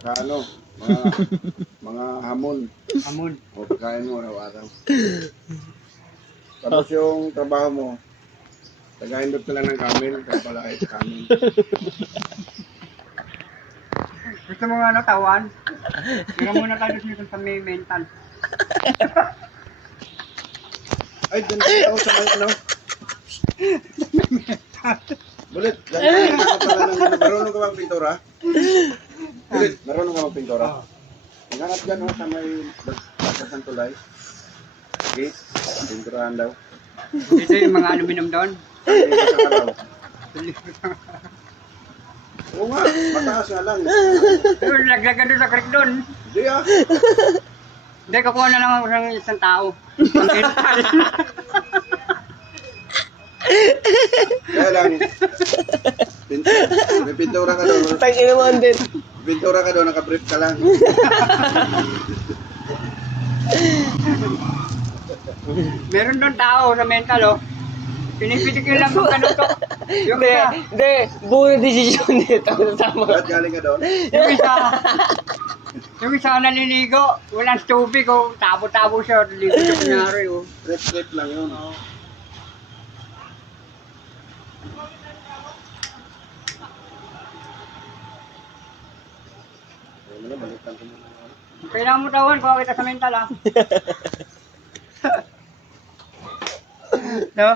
Saka ano, mga hamon. Hamon. O pagkain mo araw-araw. Tapos yung trabaho mo, tagahindot ka lang ng camel, kaya pala ay camel. Gusto mo nga natawan? Tira muna tayo dito sa may mental. Ay, dun ako sa may ano. Bulit, dahil ka pala ng ano, marunong ka bang pintura? Bulit, marunong ka bang pintura? Maghanap dyan sa may batas tulay. Okay, pinturahan daw. Dito yung mga aluminum doon. Dito sa kalaw. Oo nga, mataas nga lang. Yung laglagan doon sa creek doon. Hindi ah. Hindi, kukuha na lang ako ng isang tao. Pang-mental. Kaya lang, may pintura ka doon. Tangina mo, Andet. Pintura ka doon, nakabrief ka lang. Meron doon tao sa mental, oh. Pinipitik yun lang kung ano to. Yung Hindi, isa, hindi. Buo na desisyon nito. Tama. Ba't galing ka doon? yung isa naliligo. Walang tubig, oh. Tabo-tabo siya. Ligo siya kunyari, oh. Trip lang yun. Ayun na, balikan ko muna. Kailangan mo tawan, kuha kita sa mental, ah. No?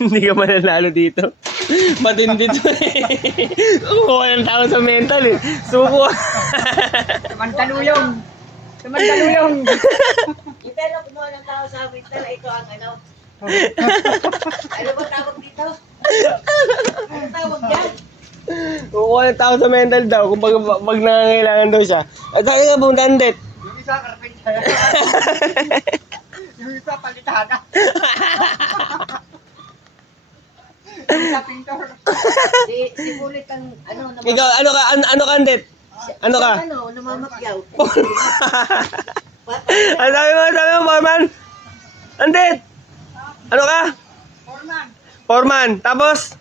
Hindi ka mananalo dito. Matindi to eh. Kuha ng tao sa mental eh. Suko. Samantaluyong. Samantaluyong. Pero kumuha ng tao sa mental, ito ang ano. Ano ba tawag dito? Ano tawag dyan? Kuha ng tao sa mental daw. Kung pag nangangailangan daw siya. At saan ka pumunta, Andet? Yung isa, karpintero. Yung isa, palitada. Yung isa, pintor. Si Bulit ang ano, Ikaw, ano ka, Andet? Ano ka? Ano, namamakyaw. Ano sabi mo, Foreman? Andet! Ano ka? Foreman. Foreman. Tapos?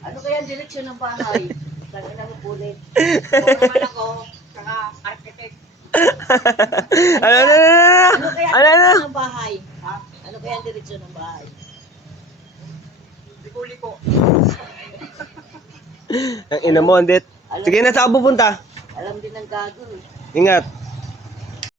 Ano kaya ang direksyon ng bahay? Sabi na mo Bulit. Foreman ako. Saka architect. Ano? Ano kaya ang Ano? direksyon ng bahay? Ha? Ano kaya ang direksyon ng bahay? Liko-liko. Ang ina mo, Andet. Sige na, saan ka pupunta? Alam din ng gago. Ingat.